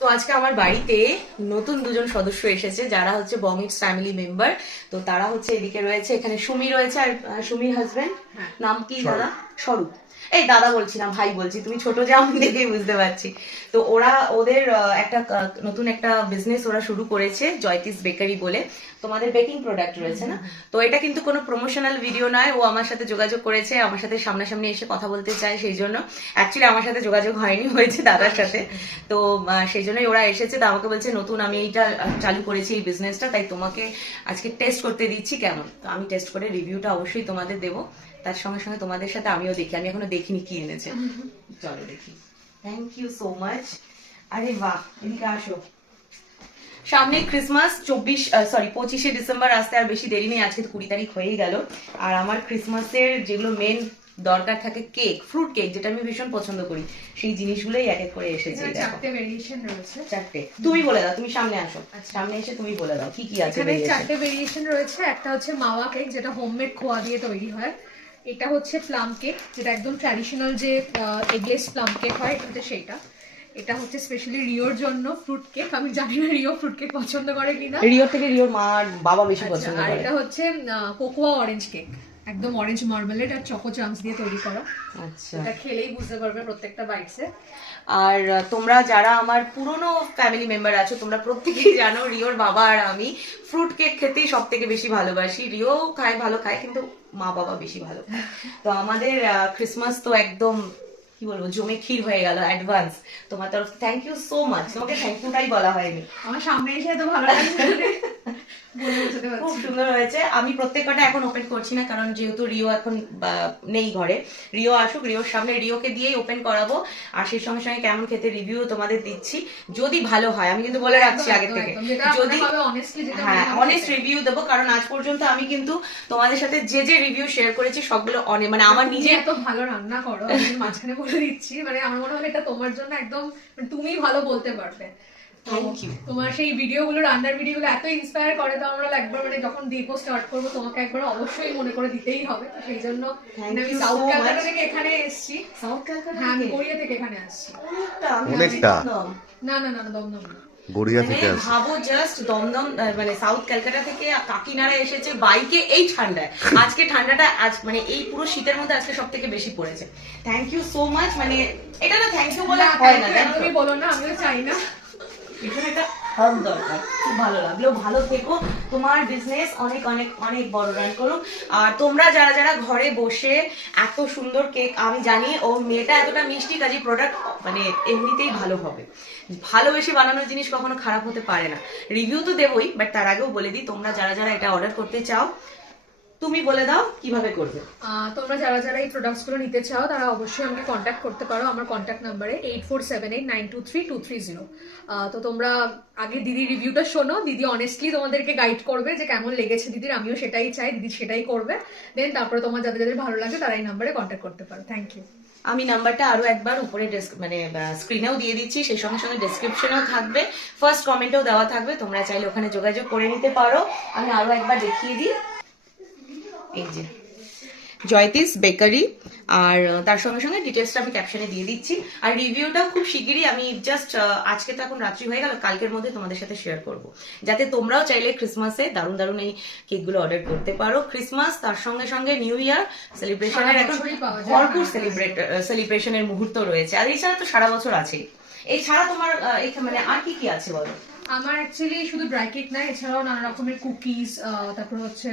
তো আজকে আমার বাড়িতে নতুন দুজন সদস্য এসেছে যারা হচ্ছে বমিটস ফ্যামিলি মেম্বার। তো তারা হচ্ছে এদিকে রয়েছে, এখানে সুমি রয়েছে আর সুমির হাজবেন্ড নাম কি দাদা? স্বরূপ। এই দাদা বলছি না, ভাই বলছি, তুমি ছোট যে আমি দেখেই বুঝতে পারছি। তো ওরা ওদের একটা নতুন একটা বিজনেস ওরা শুরু করেছে, জয়তিস বেকারি বলে। তোমাদের বেকিং প্রোডাক্ট রয়েছে না? তো এটা কিন্তু কোনো প্রমোশনাল ভিডিও নয়, ও আমার সাথে যোগাযোগ করেছে, আমার সাথে সামনাসামনি এসে কথা বলতে চায়, সেই জন্য। অ্যাকচুয়ালি আমার সাথে যোগাযোগ হয়নি, হয়েছে দাদার সাথে। তো সেই জন্যই ওরা এসেছে। তো আমাকে বলছে নতুন আমি এইটা চালু করেছি এই বিজনেসটা, তাই তোমাকে আজকে টেস্ট করতে দিচ্ছি কেমন। তো আমি টেস্ট করে রিভিউটা অবশ্যই তোমাদের দেবো, তার সঙ্গে সঙ্গে তোমাদের সাথে আমিও দেখি, আমি এখনো দেখিনি কি এনেছে। চলো দেখি। Thank you so much. আরে বাহ, এদিকে আসো। সামনে ক্রিসমাস 25শে ডিসেম্বর আসতে আর বেশি দেরি নেই, আজকে তো 20 তারিখ হয়েই গেল। আর আমার ক্রিসমাসের যেগুলো মেন দরকার থাকে, কেক, ফ্রুট কেক, যেটা আমি ভীষণ পছন্দ করি, সেই জিনিসগুলোই এক এক করে এসেছে। চারটে ভেরিয়েশন রয়েছে। চারটে? তুমি বলে দাও, তুমি সামনে আসো, সামনে এসে তুমি বলে দাও কি কি আছে। এখানে চারটে ভেরিয়েশন রয়েছে। একটা হচ্ছে মাওয়া কেক, যেটা হোমমেড খোয়া দিয়ে তৈরি হয়। এটা হচ্ছে প্লাম কেক, যেটা একদম ট্র্যাডিশনাল যে এগলেস প্লাম কেক হয়, এটা হচ্ছে সেইটা। এটা হচ্ছে স্পেশালি রিওর জন্য ফ্রুট কেক। আমি জানি না রিও ফ্রুট কেক পছন্দ করে কিনা। রিওর থেকে রিওর মা আর বাবা বেশি পছন্দ করে। আর এটা হচ্ছে কোকোয়া অরেঞ্জ কেক, একদম অরেঞ্জ মার্মেলেড আর চকো চামচ দিয়ে তৈরি করা। আচ্ছা, এটা খেলেই বুঝতে পারবে প্রত্যেকটা বাইটসে। আর তোমরা যারা আমার পুরনো ফ্যামিলি মেম্বার আছো, তোমরা প্রত্যেকেই জানো রিওর বাবা আর আমি ফ্রুট কেক খেতেই সব থেকে বেশি ভালোবাসি। রিও খায়, ভালো খায়, কিন্তু মা বাবা বেশি ভালো খায়। তো আমাদের ক্রিসমাস তো একদম কি বলবো, জমে ক্ষীর হয়ে গেল। অ্যাডভান্স তোমার তরফ থ্যাংক ইউ সো মাচ। তোমাকে থ্যাংক ইউটাই বলা হয়নি। আমার সামনে এসে তো ভালো লাগছে, খুব সুন্দর হয়েছে। আমি প্রত্যেকটা এখন ওপেন করছি না, কারণ যেহেতু রিও এখন নেই ঘরে। রিও আসুক, রিওর সামনে রিওকে দিয়েই ওপেন করাবো, আর সেই সঙ্গে সঙ্গে কেমন খেতে রিভিউ তোমাদের দিচ্ছি। যদি ভালো হয়, আমি কিন্তু বলে রাখছি আগে থেকে, যদি হ্যাঁ অনেস্ট রিভিউ দেবো, কারণ আজ পর্যন্ত আমি কিন্তু তোমাদের সাথে যে যে রিভিউ শেয়ার করেছি সবগুলো মানে আমার নিজে এত ভালো রান্না করো, আমি মাঝখানে বলে দিচ্ছি, মানে আমার মনে হয় এটা তোমার জন্য একদম, তুমি ভালো বলতে পারবে। Thank you. তোমার সেই ভিডিওগুলো, রান্নার ভিডিওগুলো এত ইন্সপায়ার করে, তো আমরা একবার মানে যখন দিব স্টার্ট করবো তোমাকে একবার অবশ্যই মনে করে দিতেই হবে। সেই জন্য আমি সাউথ ক্যালকাটা থেকে এখানে এসেছি। সাউথ ক্যালকাটা? হ্যাঁ, আমি গড়িয়া থেকে এখানে আসছি। অনেকটা। না না না, দমদম না, গড়িয়া থেকে আসছে। ভাবো জাস্ট, দমদম মানে সাউথ ক্যালকাটা থেকে কাকিনাড়া এসেছে বাইকে এই ঠান্ডায়। আজকে ঠান্ডাটা আজ মানে এই পুরো শীতের মধ্যে আজকে সব থেকে বেশি পড়েছে। Thank you so much. মানে এটা না থ্যাংক ইউ বলে হয় না, তুমি বলো না, আমিও চাই না। এখানে একটা হাম দরকার। খুব ভালো লাগলো, ভালো থেকো, তোমার বিজনেস অনেক অনেক অনেক বড় রান করুক। আর তোমরা যারা যারা ঘরে বসে এত সুন্দর কেক, আমি জানি ও মেয়েটা এতটা মিষ্টি, কাজে প্রোডাক্ট মানে এমনিতেই ভালো হবে। ভালোবেসে বানানোর জিনিস কখনো খারাপ হতে পারে না। রিভিউ তো দেবই, বাট তার আগেও বলে দিই, তোমরা যারা যারা এটা অর্ডার করতে চাও, তুমি বলে দাও কিভাবে করবে। তোমরা যারা যারা এই প্রোডাক্টস গুলো নিতে চাও, তারা অবশ্যই আমাকে কন্ট্যাক্ট করতে পারো আমার কন্ট্যাক্ট নাম্বারে 8478923230। তো তোমরা আগে দিদির রিভিউটা শোনো, দিদি অনেস্টলি তোমাদেরকে গাইড করবে যে কেমন লেগেছে দিদির। আমিও সেটাই চাই, দিদি সেটাই করবে। দেন তারপরে তোমার যাদের যাদের ভালো লাগে তারা এই নাম্বারে কন্ট্যাক্ট করতে পারো। Thank you. আমি নাম্বারটা আরো একবার উপরে মানে স্ক্রিনেও দিয়ে দিচ্ছি, সেই সঙ্গে সঙ্গে ডেসক্রিপশনেও থাকবে, ফার্স্ট কমেন্টেও দেওয়া থাকবে, তোমরা চাইলে ওখানে যোগাযোগ করে নিতে পারো। আমি আরো একবার দেখিয়ে দিই, এই যে জয়তিস বেকারি, আর তার সঙ্গে সঙ্গে ডিটেলসটা আমি ক্যাপশনে দিয়ে দিচ্ছি। আর রিভিউটাও খুব শিগগিরই আমি জাস্ট আজকে তো এখন রাত্রি হয়ে গেল, কালকের মধ্যে তোমাদের সাথে শেয়ার করব, যাতে তোমরাও চাইলে ক্রিসমাসে দারুণ দারুণ এই কেকগুলো অর্ডার করতে পারো। ক্রিসমাস, তার সঙ্গে সঙ্গে নিউ ইয়ার সেলিব্রেশনের এখন ভরপুর সেলিব্রেশনের মুহূর্ত রয়েছে। আর এছাড়া তো সারা বছর আছেই। এছাড়া তোমার মানে আর কি কি আছে বলো? আমার অ্যাকচুয়ালি শুধু ড্রাই কেক না, এছাড়াও নানা রকমের কুকিজ, তারপর হচ্ছে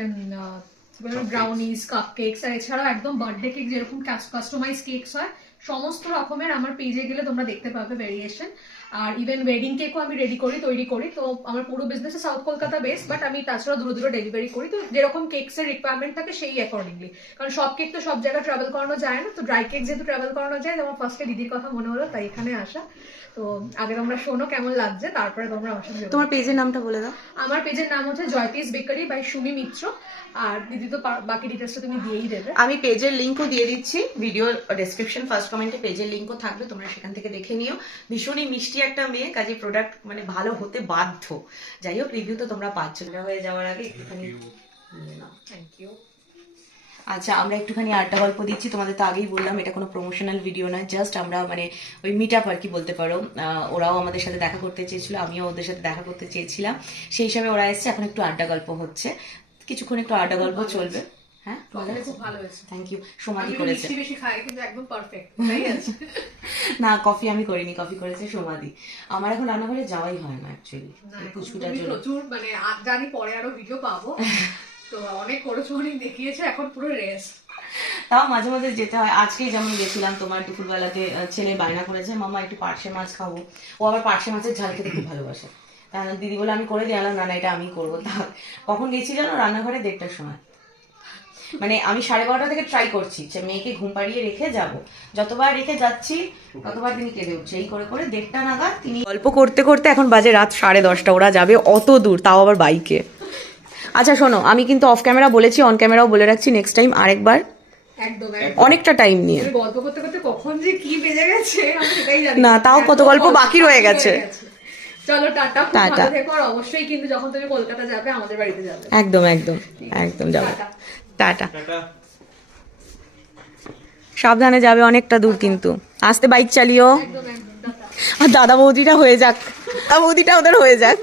ব্রাউনিজ, কাপ কেকস, আর এছাড়াও একদম বার্থডে কেক যেরকম কাস্টমাইজ কেকস হয়, সমস্ত রকমের আমার পেজে গেলে তোমরা দেখতে পাবে ভেরিয়েশন। আর ইভেন ওয়েডিং কেকও আমি তৈরি করি। তো আমার পুরো business south Kolkata base, but আমি তাছাড়া দূরে দূরে ডেলিভারি করি। তো যেরকম কেকসের রিকোয়ারমেন্ট থাকে সেই অ্যাকর্ডিংলি, কারণ সব কেক তো সব জায়গায় ট্রাভেল করানো যায় না। তো ড্রাই কেক যেহেতু ট্রাভেল করানো যায়, আমার ফার্স্টে দিদির কথা মনে হলো, তাই এখানে আসা। তো আগে তোমরা শোনো কেমন লাগছে, তারপরে তোমরা আমার সাথে। তোমার পেজের নামটা বলে দাও। আমার পেজের নাম হচ্ছে জয়তিস বেকারি বাই সুমি মিত্র। আর দিদি তো বাকি ডিটেলসটা তুমি দিয়েই দেবে। আমি পেজের লিংকও দিয়ে দিচ্ছি, ভিডিও ডেসক্রিপশন ফার্স্ট কমেন্টে পেজের লিংকও থাকবে, তোমরা সেখান থেকে দেখে নিও। ভীষণই মিষ্টি একটা মেয়ে, কাজে প্রোডাক্ট মানে ভালো হতে বাধ্য। যাই হোক, রিভিউ তো তোমরা পাচ্ছ। হয়ে যাওয়ার আগে একটুখানি থ্যাংক ইউ। আচ্ছা, আমরা একটুখানি আড্ডা গল্প দিচ্ছি। তোমাদের তো আগেই বললাম এটা কোনো প্রমোশনাল ভিডিও নয়, জাস্ট আমরা মানে ওই মিট আপ আর কি বলতে পারো। ওরাও আমাদের সাথে দেখা করতে চেয়েছিল, আমিও ওদের সাথে দেখা করতে চেয়েছিলাম, সেই হিসাবে ওরা এসছে। এখন একটু আড্ডা গল্প হচ্ছে, কিছুক্ষণ একটু আড্ডা গল্প চলবে। হ্যাঁ, খুব ভালো হয়েছে। Thank you. সমাধি আমি করেছে। মিষ্টি বেশি খাই কিন্তু একদম পারফেক্ট তাই আছে। না, কফি আমি করিনি, কফি করেছে সমাধি। আমার এখন রান্নাঘরে যাওয়াই হয় না অ্যাকচুয়ালি, পুচকুটার তুমি জন্য। প্রচুর মানে জানি পরে আরো ভিডিও পাবো, তো অনেক করেছো, অনেক দেখিয়েছে, এখন পুরো রেস্ট। তাও মাঝে মাঝে যেতে হয়। আজকেই যেমন গেছিলাম, তোমার দুপুরবেলাতে ছেলে বায়না করেছে মামা একটু পার্শে মাছ খাবো। ও আবার পার্শে মাছের ঝাল খেতে খুব ভালোবাসে। তা দিদি বলে আমি করে দিলাম, না না এটা আমি করবো। তা কখন গেছি জানো? রান্নাঘরে 1:30টার সময়। মানে আমি 12:30 থেকে ট্রাই করছি যে মেয়েকে ঘুম পাড়িয়ে রেখে যাব। যতবার রেখে যাচ্ছি ততবার তিনি কেঁদে উঠছে। এই করে করে 1:30 নাগাদ তিনি গল্প করতে করতে এখন বাজে রাত 10:30। ওরা যাবে অত দূর, তাও আবার বাইকে। আচ্ছা শোনো, আমি কিন্তু অফ ক্যামেরা বলেছি, অন ক্যামেরাও বলে রাখছি, নেক্সট টাইম আরেকবার একদম অনেকটা টাইম নিয়ে। গল্প করতে করতে কখন যে কি বেজে গেছে আমি সেটাই জানি না, তাও কত গল্প বাকি রয়ে গেছে। চলো টাটা, খুব টাটা। ভালো থেকো, আর অবশ্যই কিন্তু যখন তুমি কলকাতা যাবে আমাদের বাড়িতে যাবে। একদম একদম একদম যাবো। টাটা। টাটা। সাবধানে যাবে, অনেকটা দূর কিন্তু, আস্তে বাইক চালিও। একদম একদম টাটা। আর দাদা বৌদিটা হয়ে যাক, দাদা বৌদিটা ওদের হয়ে যাক।